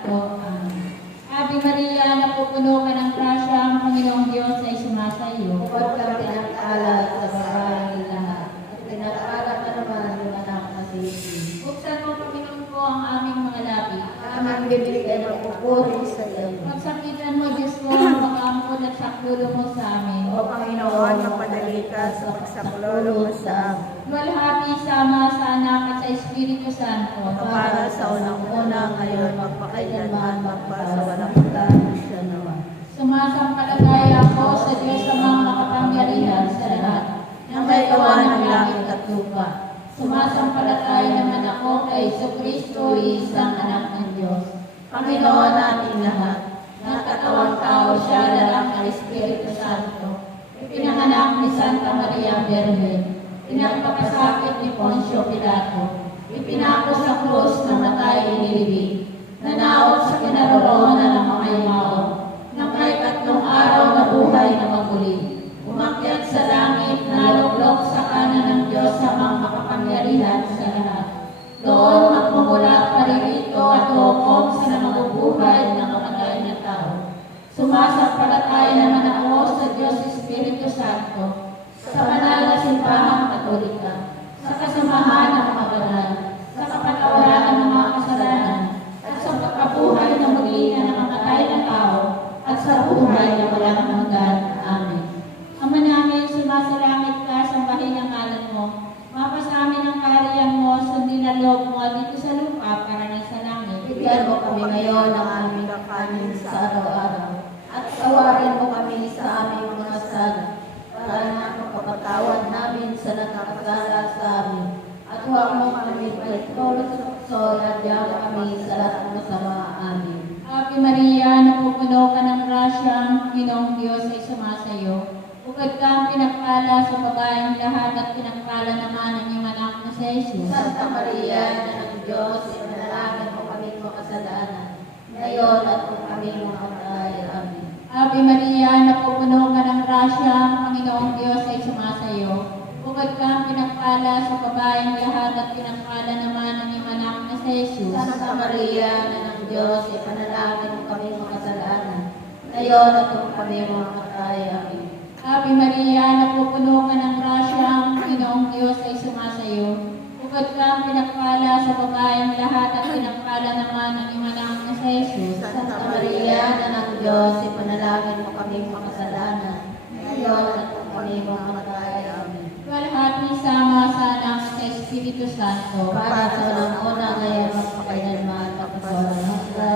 Ave Maria, napupuno ka ng grasya, ang Panginoong Diyos ay sumasayo. Huwag kang pinag-ala sa babae lahat, at pinag-ala ka naman yung anak na si Jesus. Buksan mo, Panginoon ko, ang aming mga labi. Amang bibigyan ng pupuri sa iyo. Pagsakitan mo, Diyos ko, ang pag-ampon at saklulo mo sa amin. O Panginoon, mapadali ka sa pagsaklolo mo sa amin. Luwalhati, Sama, sa Anak at sa Espiritu Santo. Para sa unang-una ngayon, magpakailanman, magpasawalang hanggan siya naman. Sumasampalataya ako sa Diyos amang makapangyarihan sa lahat, Na may gawa ng langit at lupa. Sumasampalataya naman ako kay Jesucristo, isang anak ng Diyos. Panginoon natin lahat, Nagkatawang tao siya, lalak ng Espiritu Santo. Ipinanganak ni Santa Maria Virgen. Pinagpapasakit ni Poncio Pilato. Ipinako sa krus, namatay, inilibing. Nanaot sa kinaroroonan ng mga yumao. Nang may 3 araw na buhay na maguli. Umakyat sa langit, naluglok sa kanan ng Diyos amang makapangyarihan sa lahat. Doon magmumula paririto at hukom sa mabubuhay ng kamatay na tao. Sumasampalataya naman ako sa Diyos Espiritu Santo, sa banal na simbahang Katolika, sa kasamahan ng mga banal, sa kapatawaran ng mga kasalanan, at sa pagkabuhay na muli na nakamatay na tao, at sa buhay na walang hanggan. Amen. Ama namin, sumasalangit ka, sambahin ang ngalan mo. Mapasa amin ang kaharian mo, sundin ang loob mo dito sa lupa para na sa langit. bigyan mo kami ngayon ng aming kakanin sa araw-araw. At tawarin mo kami sa aming mga sala, para na magpapatawad namin sa nakakasala sa amin. At huwag mo kami pagtulog at diyan kami sa lahat ng masama. Amin. Ave Maria, napupuno ka ng grasya, ang Panginoong Diyos ay sumasayo. Bukod ka ang pinagpala sa babaeng lahat at pinagpala naman ang iyong anak na si Jesus. Santa Maria, na ng Diyos, ipanalangin mo kami makasalanan, ngayon at kung kami mamatay. Amen. Ave Maria, napupuno ka ng grasya, ang Panginoong Diyos ay sumasayo. Bukod ka ang pinagpala sa babaeng lahat at pinagpala naman ang iyong anak na si Jesus. Santa Maria, na ng Diyos, ipanalangin mo kami makasalanan, ngayon at kung kami mamatay. Amen. Ave Maria, napupuno ka ng grasya, ang Panginoong Diyos ay sumasayo. Bukod ka ang pinagpala sa babaeng lahat at pinagpala naman ang iyong anak na si Jesus. Santa Maria, na ng Diyos, ipanalangin mo kami makasalanan, ngayon at kung kami mamatay. Amen. Luwalhati, Sama, sa Anak at sa Espiritu Santo. Para sa unang-una ngayon, magpakailanman, magpasawalang hanggan